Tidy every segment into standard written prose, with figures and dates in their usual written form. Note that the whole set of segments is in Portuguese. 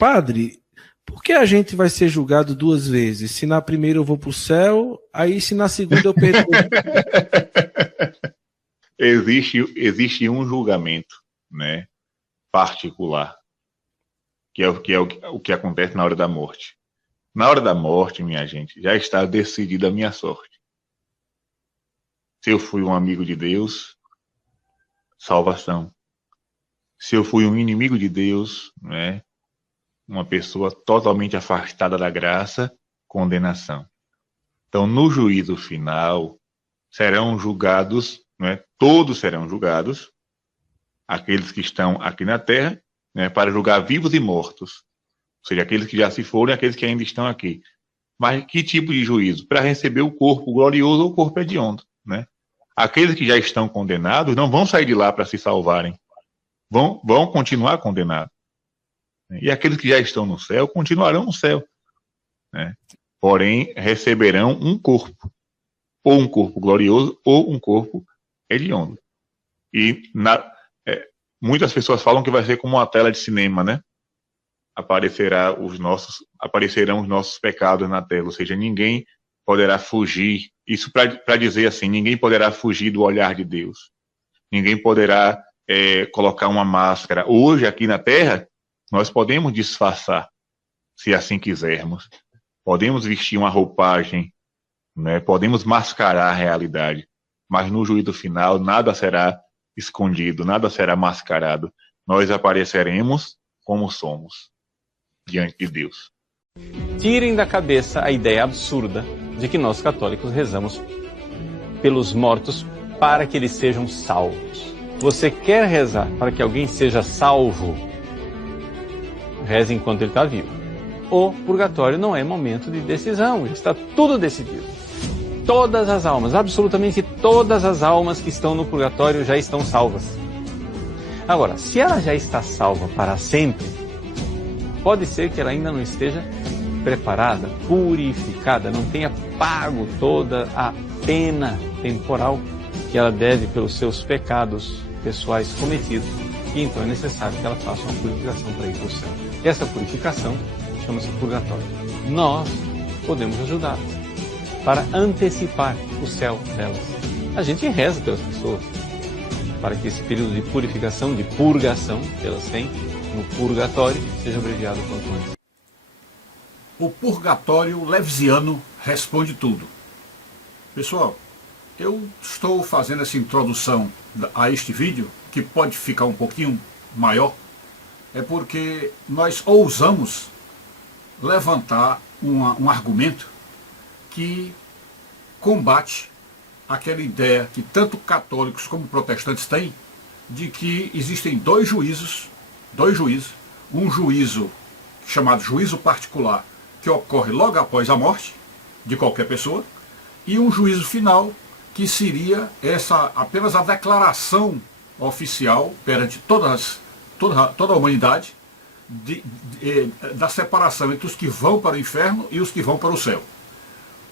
Padre, por que a gente vai ser julgado duas vezes? Se na primeira eu vou para o céu, aí se na segunda eu perdo. Existe um julgamento, né, particular, que é o que acontece na hora da morte. Na hora da morte, minha gente, já está decidida a minha sorte. Se eu fui um amigo de Deus, salvação. Se eu fui um inimigo de Deus, né, uma pessoa totalmente afastada da graça, condenação. Então, no juízo final, serão julgados, né, todos serão julgados, aqueles que estão aqui na terra, né, para julgar vivos e mortos. Ou seja, aqueles que já se foram e aqueles que ainda estão aqui. Mas que tipo de juízo? Para receber o corpo glorioso ou o corpo hediondo, né? Aqueles que já estão condenados não vão sair de lá para se salvarem. Vão continuar condenados. E aqueles que já estão no céu continuarão no céu, né? Porém, receberão um corpo. Ou um corpo glorioso, ou um corpo hediondo. E muitas pessoas falam que vai ser como uma tela de cinema, né? Aparecerão os nossos pecados na tela, ou seja, ninguém poderá fugir. Isso para dizer assim, ninguém poderá fugir do olhar de Deus. Ninguém poderá colocar uma máscara. Hoje, aqui na Terra, nós podemos disfarçar, se assim quisermos. Podemos vestir uma roupagem, né? Podemos mascarar a realidade. Mas no juízo final, nada será escondido, nada será mascarado. Nós apareceremos como somos, diante de Deus. Tirem da cabeça a ideia absurda de que nós católicos rezamos pelos mortos para que eles sejam salvos. Você quer rezar para que alguém seja salvo? Reze enquanto ele está vivo. O purgatório não é momento de decisão, está tudo decidido. Todas as almas, absolutamente todas as almas que estão no purgatório já estão salvas. Agora, se ela já está salva para sempre, pode ser que ela ainda não esteja preparada, purificada, não tenha pago toda a pena temporal que ela deve pelos seus pecados pessoais cometidos. E então é necessário que ela faça uma purificação para ir para o céu. Essa purificação chama-se purgatório. Nós podemos ajudá-las para antecipar o céu delas. A gente reza pelas pessoas para que esse período de purificação, de purgação que elas têm no purgatório seja abreviado quanto antes. O purgatório levesiano responde tudo. Pessoal, eu estou fazendo essa introdução a este vídeo, que pode ficar um pouquinho maior, é porque nós ousamos levantar um argumento que combate aquela ideia que tanto católicos como protestantes têm, de que existem dois juízos, um juízo chamado juízo particular, que ocorre logo após a morte de qualquer pessoa, e um juízo final, que seria apenas a declaração oficial perante toda a humanidade da separação entre os que vão para o inferno e os que vão para o céu.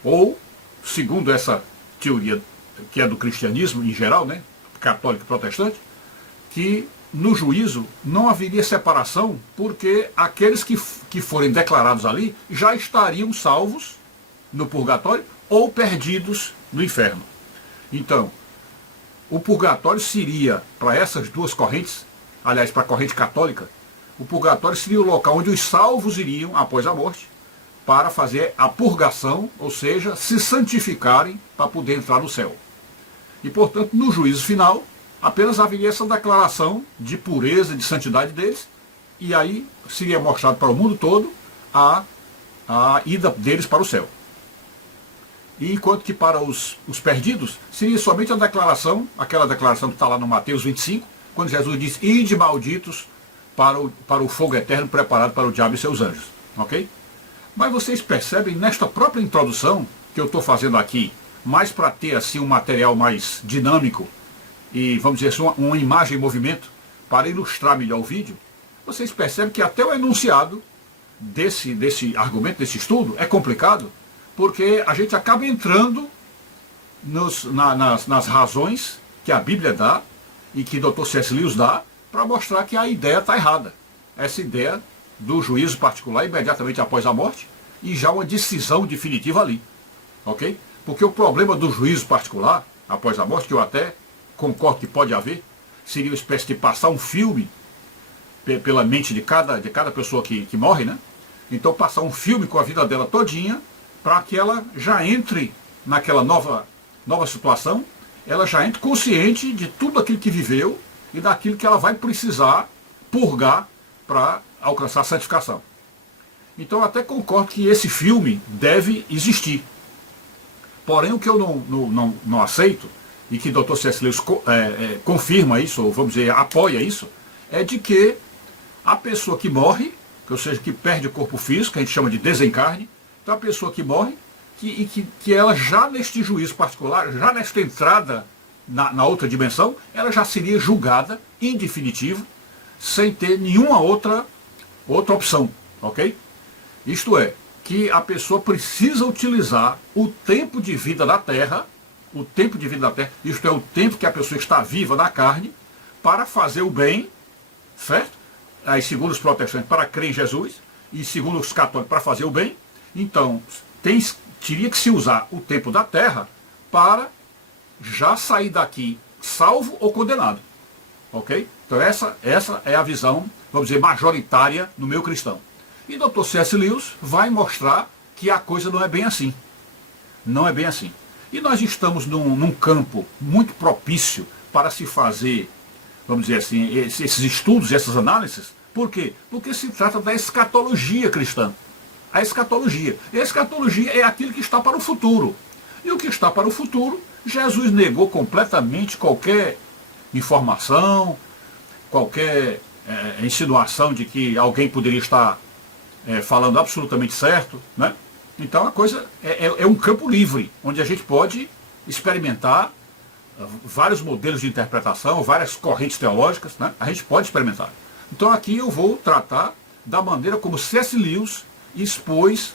Ou, segundo essa teoria que é do cristianismo em geral, né, católico e protestante, que no juízo não haveria separação, porque aqueles que forem declarados ali já estariam salvos no purgatório ou perdidos no inferno. Então, o purgatório seria, para essas duas correntes, aliás, para a corrente católica, o purgatório seria o local onde os salvos iriam, após a morte, para fazer a purgação, ou seja, se santificarem para poder entrar no céu. E, portanto, no juízo final, apenas haveria essa declaração de pureza, de santidade deles, e aí seria mostrado para o mundo todo a ida deles para o céu. E enquanto que para os perdidos, seria somente a declaração, aquela declaração que está lá no Mateus 25, quando Jesus diz, ide malditos para o fogo eterno preparado para o diabo e seus anjos. Ok? Mas vocês percebem nesta própria introdução que eu estou fazendo aqui, mais para ter assim um material mais dinâmico, e vamos dizer assim, uma imagem em movimento, para ilustrar melhor o vídeo, vocês percebem que até o enunciado desse argumento, desse estudo, é complicado, porque a gente acaba entrando nas razões que a Bíblia dá e que Dr. C.S. Lewis dá para mostrar que a ideia está errada. Essa ideia do juízo particular imediatamente após a morte e já uma decisão definitiva ali. Ok? Porque o problema do juízo particular após a morte, que eu até concordo que pode haver, seria uma espécie de passar um filme pela mente de cada pessoa que morre, né? Então passar um filme com a vida dela todinha, para que ela já entre naquela nova situação, ela já entre consciente de tudo aquilo que viveu e daquilo que ela vai precisar purgar para alcançar a santificação. Então eu até concordo que esse filme deve existir. Porém, o que eu não aceito, e que Dr. C.S. Lewis confirma isso, ou vamos dizer, apoia isso, é de que a pessoa que morre, ou seja, que perde o corpo físico, que a gente chama de desencarne, então a pessoa que morre, que ela já neste juízo particular, já nesta entrada na outra dimensão, ela já seria julgada em definitivo, sem ter nenhuma outra opção, ok? Isto é, que a pessoa precisa utilizar o tempo de vida da Terra, isto é, o tempo que a pessoa está viva na carne, para fazer o bem, certo? Aí, segundo os protestantes, para crer em Jesus, e segundo os católicos, para fazer o bem. Então, teria que se usar o tempo da Terra para já sair daqui salvo ou condenado. Ok? Então essa é a visão, vamos dizer, majoritária no meio cristão. E Dr. C.S. Lewis vai mostrar que a coisa não é bem assim. Não é bem assim. E nós estamos num campo muito propício para se fazer, vamos dizer assim, esses estudos, essas análises. Por quê? Porque se trata da escatologia cristã. A escatologia. E a escatologia é aquilo que está para o futuro. E o que está para o futuro, Jesus negou completamente qualquer informação, qualquer insinuação de que alguém poderia estar falando absolutamente certo, né? Então a coisa é um campo livre, onde a gente pode experimentar vários modelos de interpretação, várias correntes teológicas, né? A gente pode experimentar. Então aqui eu vou tratar da maneira como C.S. Lewis expôs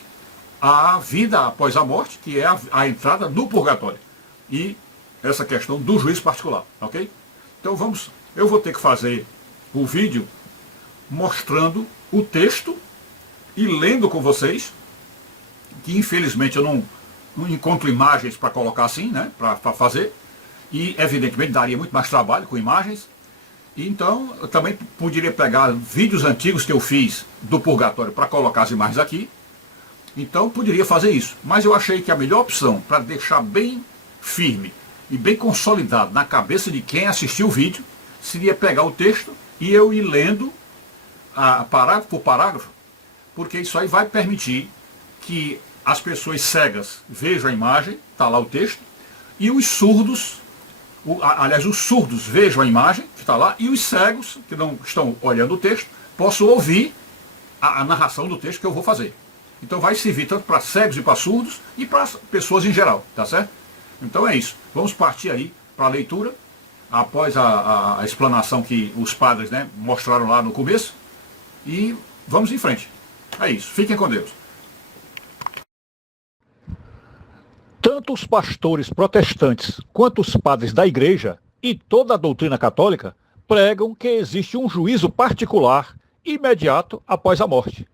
a vida após a morte, que é a entrada no purgatório. E essa questão do juízo particular, ok? Então eu vou ter que fazer o vídeo mostrando o texto e lendo com vocês, que infelizmente eu não encontro imagens para colocar assim, né, para fazer, e evidentemente daria muito mais trabalho com imagens. E então eu também poderia pegar vídeos antigos que eu fiz do purgatório para colocar as imagens aqui. Então poderia fazer isso, mas eu achei que a melhor opção para deixar bem firme e bem consolidado na cabeça de quem assistiu o vídeo seria pegar o texto e eu ir lendo parágrafo por parágrafo, porque isso aí vai permitir que as pessoas cegas vejam a imagem, está lá o texto, e os surdos, os surdos vejam a imagem, que está lá, e os cegos, que não estão olhando o texto, possam ouvir a narração do texto que eu vou fazer. Então vai servir tanto para cegos e para surdos e para pessoas em geral, tá certo? Então é isso. Vamos partir aí para a leitura, após a explanação que os padres, né, mostraram lá no começo, e vamos em frente. É isso. Fiquem com Deus. Tanto os pastores protestantes quanto os padres da Igreja e toda a doutrina católica pregam que existe um juízo particular imediato após a morte.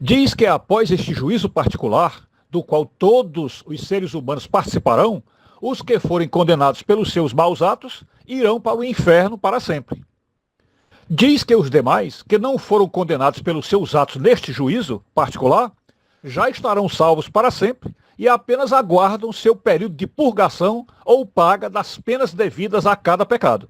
Diz que após este juízo particular, do qual todos os seres humanos participarão, os que forem condenados pelos seus maus atos irão para o inferno para sempre. Diz que os demais, que não foram condenados pelos seus atos neste juízo particular, já estarão salvos para sempre e apenas aguardam seu período de purgação ou paga das penas devidas a cada pecado.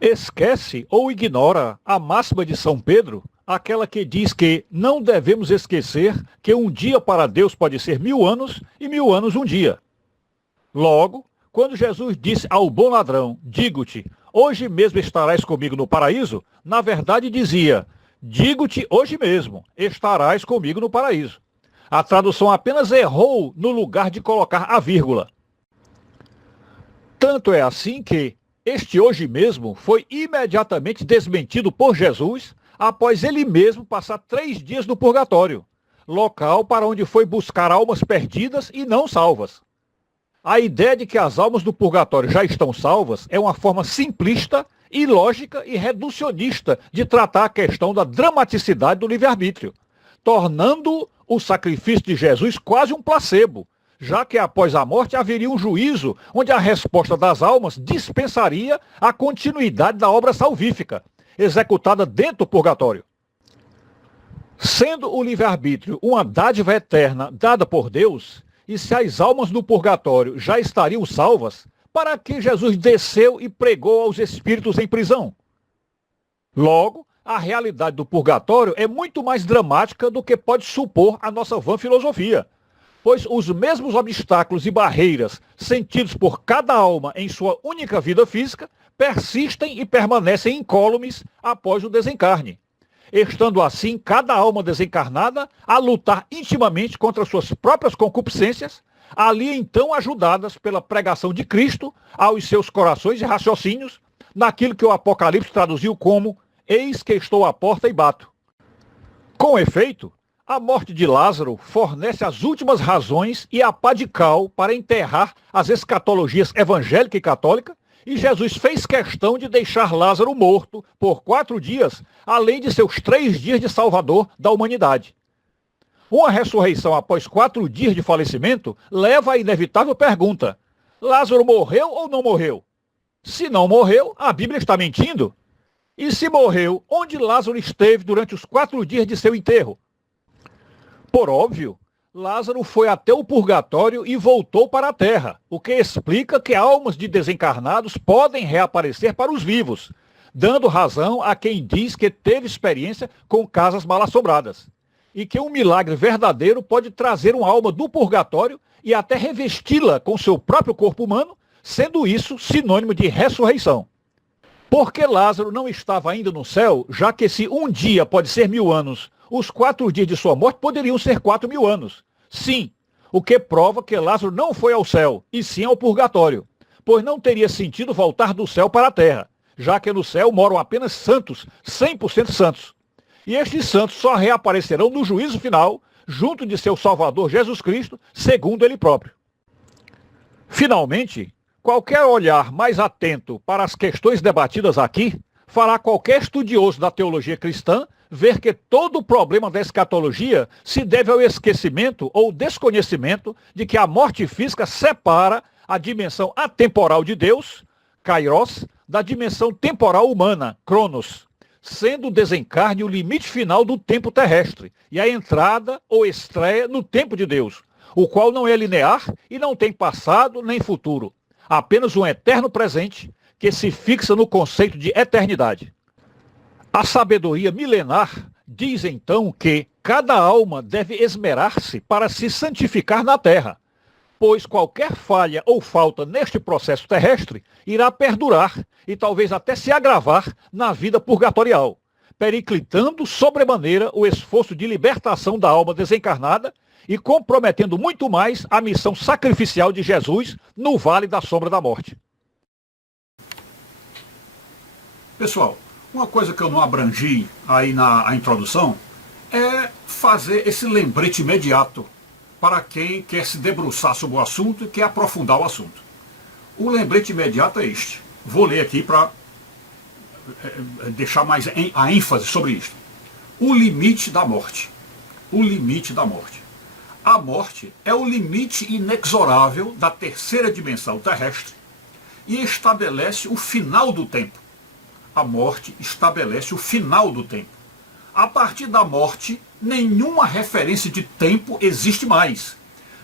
Esquece ou ignora a máxima de São Pedro, aquela que diz que não devemos esquecer que um dia para Deus pode ser 1000 anos e 1000 anos um dia. Logo, quando Jesus disse ao bom ladrão, digo-te, hoje mesmo estarás comigo no paraíso, na verdade dizia, digo-te hoje mesmo, estarás comigo no paraíso. A tradução apenas errou no lugar de colocar a vírgula. Tanto é assim que, Este hoje mesmo foi imediatamente desmentido por Jesus após ele mesmo passar 3 dias no purgatório, local para onde foi buscar almas perdidas e não salvas. A ideia de que as almas do purgatório já estão salvas é uma forma simplista, ilógica e reducionista de tratar a questão da dramaticidade do livre-arbítrio, tornando o sacrifício de Jesus quase um placebo, já que após a morte haveria um juízo onde a resposta das almas dispensaria a continuidade da obra salvífica, executada dentro do purgatório. Sendo o livre-arbítrio uma dádiva eterna dada por Deus, e se as almas do purgatório já estariam salvas, para que Jesus desceu e pregou aos espíritos em prisão? Logo, a realidade do purgatório é muito mais dramática do que pode supor a nossa vã filosofia, pois os mesmos obstáculos e barreiras sentidos por cada alma em sua única vida física persistem e permanecem incólumes após o desencarne, estando assim cada alma desencarnada a lutar intimamente contra suas próprias concupiscências, ali então ajudadas pela pregação de Cristo aos seus corações e raciocínios, naquilo que o Apocalipse traduziu como "Eis que estou à porta e bato". Com efeito, a morte de Lázaro fornece as últimas razões e a pá de cal para enterrar as escatologias evangélica e católica, e Jesus fez questão de deixar Lázaro morto por 4 dias, além de seus 3 dias de salvador da humanidade. Uma ressurreição após 4 dias de falecimento leva à inevitável pergunta: Lázaro morreu ou não morreu? Se não morreu, a Bíblia está mentindo? E se morreu, onde Lázaro esteve durante os 4 dias de seu enterro? Por óbvio, Lázaro foi até o purgatório e voltou para a terra, o que explica que almas de desencarnados podem reaparecer para os vivos, dando razão a quem diz que teve experiência com casas mal-assombradas, e que um milagre verdadeiro pode trazer uma alma do purgatório e até revesti-la com seu próprio corpo humano, sendo isso sinônimo de ressurreição. Porque Lázaro não estava ainda no céu, já que se um dia pode ser 1000 anos, os 4 dias de sua morte poderiam ser 4000 anos. Sim, o que prova que Lázaro não foi ao céu, e sim ao purgatório, pois não teria sentido voltar do céu para a terra, já que no céu moram apenas santos, 100% santos. E estes santos só reaparecerão no juízo final, junto de seu Salvador Jesus Cristo, segundo ele próprio. Finalmente, qualquer olhar mais atento para as questões debatidas aqui fará qualquer estudioso da teologia cristã ver que todo o problema da escatologia se deve ao esquecimento ou desconhecimento de que a morte física separa a dimensão atemporal de Deus, Kairos, da dimensão temporal humana, Cronos, sendo o desencarne o limite final do tempo terrestre e a entrada ou estreia no tempo de Deus, o qual não é linear e não tem passado nem futuro, apenas um eterno presente que se fixa no conceito de eternidade. A sabedoria milenar diz então que cada alma deve esmerar-se para se santificar na terra, pois qualquer falha ou falta neste processo terrestre irá perdurar e talvez até se agravar na vida purgatorial, periclitando sobremaneira o esforço de libertação da alma desencarnada e comprometendo muito mais a missão sacrificial de Jesus no Vale da Sombra da Morte. Pessoal, uma coisa que eu não abrangi aí na introdução é fazer esse lembrete imediato para quem quer se debruçar sobre o assunto e quer aprofundar o assunto. O lembrete imediato é este. Vou ler aqui para deixar mais a ênfase sobre isto. O limite da morte. O limite da morte. A morte é o limite inexorável da terceira dimensão terrestre e estabelece o final do tempo. A morte estabelece o final do tempo. A partir da morte, nenhuma referência de tempo existe mais.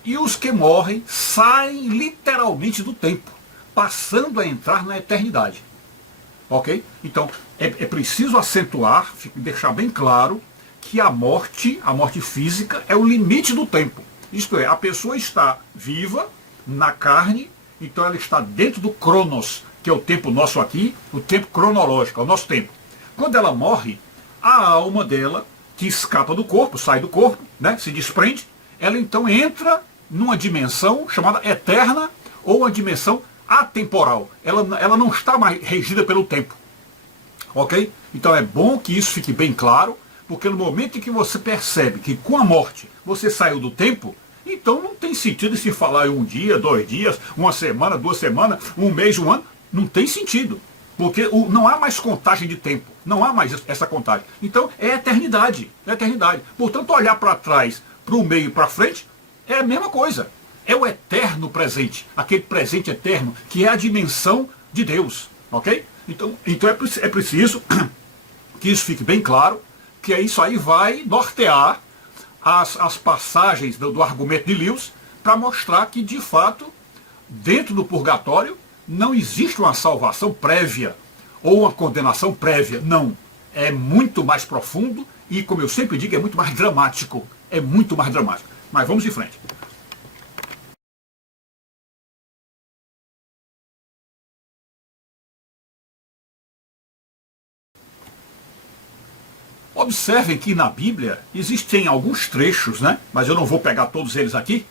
E os que morrem saem literalmente do tempo, passando a entrar na eternidade. Ok? Então, é preciso acentuar, deixar bem claro, que a morte física é o limite do tempo. Isto é, a pessoa está viva, na carne, então ela está dentro do Cronos, que é o tempo nosso aqui, o tempo cronológico, é o nosso tempo. Quando ela morre, a alma dela, que escapa do corpo, sai do corpo, né, se desprende, ela então entra numa dimensão chamada eterna ou uma dimensão atemporal. Ela não está mais regida pelo tempo. Ok? Então é bom que isso fique bem claro, porque no momento em que você percebe que com a morte você saiu do tempo, então não tem sentido se falar em um dia, 2 dias, 1 semana, 2 semanas, 1 mês, 1 ano. Não tem sentido. Porque não há mais contagem de tempo. Não há mais essa contagem. Então é eternidade. É eternidade. Portanto, olhar para trás, para o meio e para frente, é a mesma coisa. É o eterno presente. Aquele presente eterno, que é a dimensão de Deus. Ok? Então é preciso que isso fique bem claro, que isso aí vai nortear as passagens do argumento de Lewis para mostrar que, de fato, dentro do purgatório, não existe uma salvação prévia ou uma condenação prévia. Não. É muito mais profundo e, como eu sempre digo, é muito mais dramático. É muito mais dramático. Mas vamos em frente. Observem que na Bíblia existem alguns trechos, né? Mas eu não vou pegar todos eles aqui,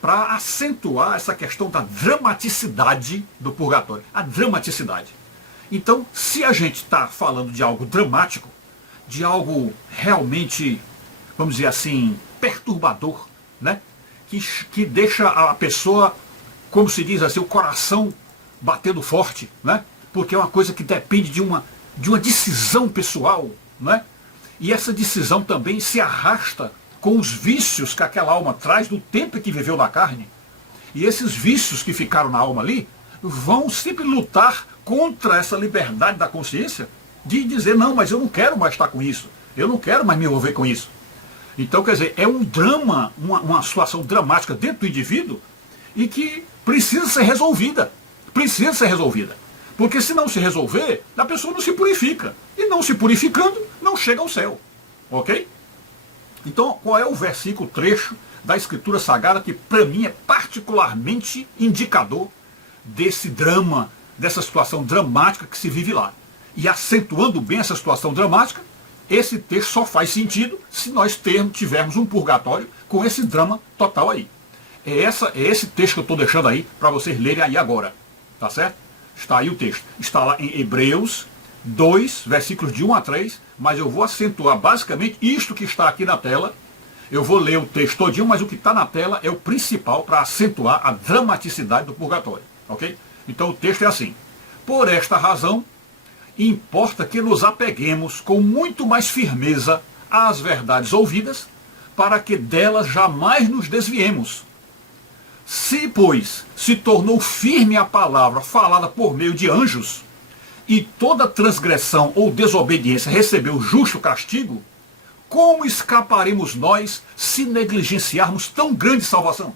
para acentuar essa questão da dramaticidade do purgatório. A dramaticidade. Então, se a gente está falando de algo dramático, de algo realmente, vamos dizer assim, perturbador, né? Que deixa a pessoa, como se diz assim, o coração batendo forte, né? Porque é uma coisa que depende de uma decisão pessoal, né? E essa decisão também se arrasta com os vícios que aquela alma traz do tempo que viveu na carne. E esses vícios que ficaram na alma ali vão sempre lutar contra essa liberdade da consciência de dizer, não, mas eu não quero mais estar com isso. Eu não quero mais me envolver com isso. Então, quer dizer, é um drama, uma situação dramática dentro do indivíduo e que precisa ser resolvida. Precisa ser resolvida. Porque se não se resolver, a pessoa não se purifica. E não se purificando, não chega ao céu. Ok? Então, qual é o versículo, trecho da Escritura Sagrada que para mim é particularmente indicador desse drama, dessa situação dramática que se vive lá? E acentuando bem essa situação dramática, esse texto só faz sentido se nós tivermos um purgatório com esse drama total aí. É esse texto que eu estou deixando aí para vocês lerem aí agora. Tá certo? Está aí o texto. Está lá em Hebreus 2, versículos de 1 a 3, mas eu vou acentuar basicamente isto que está aqui na tela. Eu vou ler o texto todinho, mas o que está na tela é o principal para acentuar a dramaticidade do purgatório. Ok? Então o texto é assim. Por esta razão, importa que nos apeguemos com muito mais firmeza às verdades ouvidas, para que delas jamais nos desviemos. Se, pois, se tornou firme a palavra falada por meio de anjos, e toda transgressão ou desobediência recebeu justo castigo, como escaparemos nós se negligenciarmos tão grande salvação?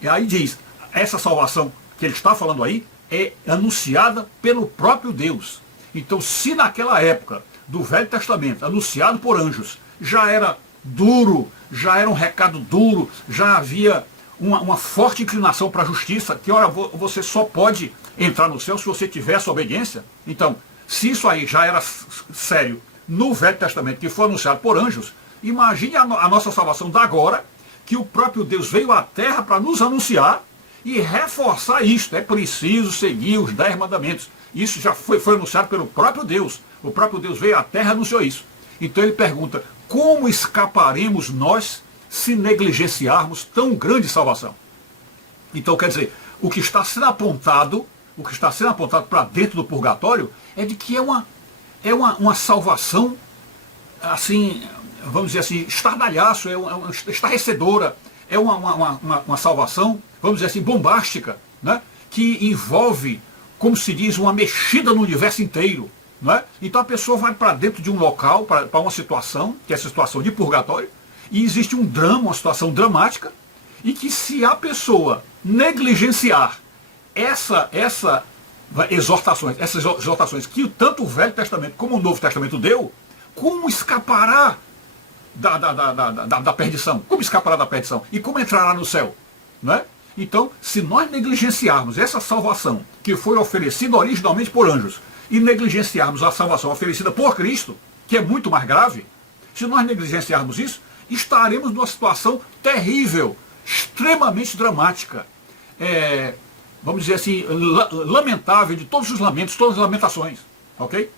E aí diz, essa salvação que ele está falando aí é anunciada pelo próprio Deus. Então, se naquela época do Velho Testamento, anunciado por anjos, já era duro, já era um recado duro, já havia uma forte inclinação para a justiça, que ora, você só pode entrar no céu se você tiver essa obediência. Então, se isso aí já era sério no Velho Testamento, que foi anunciado por anjos, imagine a nossa salvação da agora, que o próprio Deus veio à terra para nos anunciar e reforçar isto. É preciso seguir os 10 mandamentos. Isso já foi anunciado pelo próprio Deus. O próprio Deus veio à terra e anunciou isso. Então ele pergunta, como escaparemos nós se negligenciarmos tão grande salvação? Então, quer dizer, o que está sendo apontado para dentro do purgatório é de que é uma salvação, assim, vamos dizer assim, estardalhaço, estarrecedora, é uma salvação, vamos dizer assim, bombástica, né? Que envolve, como se diz, uma mexida no universo inteiro. Né? Então a pessoa vai para dentro de um local, para uma situação, que é essa situação de purgatório, e existe um drama, uma situação dramática, e que se a pessoa negligenciar essas exortações que tanto o Velho Testamento como o Novo Testamento deu, como escapará da perdição? Como escapará da perdição? E como entrará no céu? Né? Então, se nós negligenciarmos essa salvação que foi oferecida originalmente por anjos, e negligenciarmos a salvação oferecida por Cristo, que é muito mais grave, se nós negligenciarmos isso, estaremos numa situação terrível, extremamente dramática. vamos dizer assim, lamentável de todos os lamentos, todas as lamentações, ok?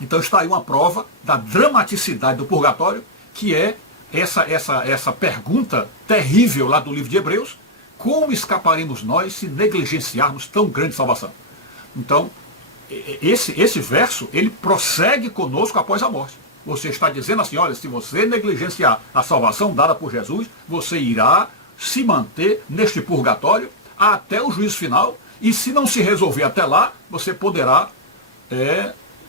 Então está aí uma prova da dramaticidade do purgatório, que é essa pergunta terrível lá do livro de Hebreus: como escaparemos nós se negligenciarmos tão grande salvação? Então, esse verso, ele prossegue conosco após a morte. Você está dizendo assim: olha, se você negligenciar a salvação dada por Jesus, você irá se manter neste purgatório até o juízo final, e se não se resolver até lá, você poderá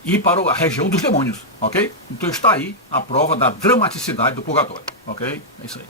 ir para a região dos demônios, ok? Então está aí a prova da dramaticidade do purgatório, ok? É isso aí.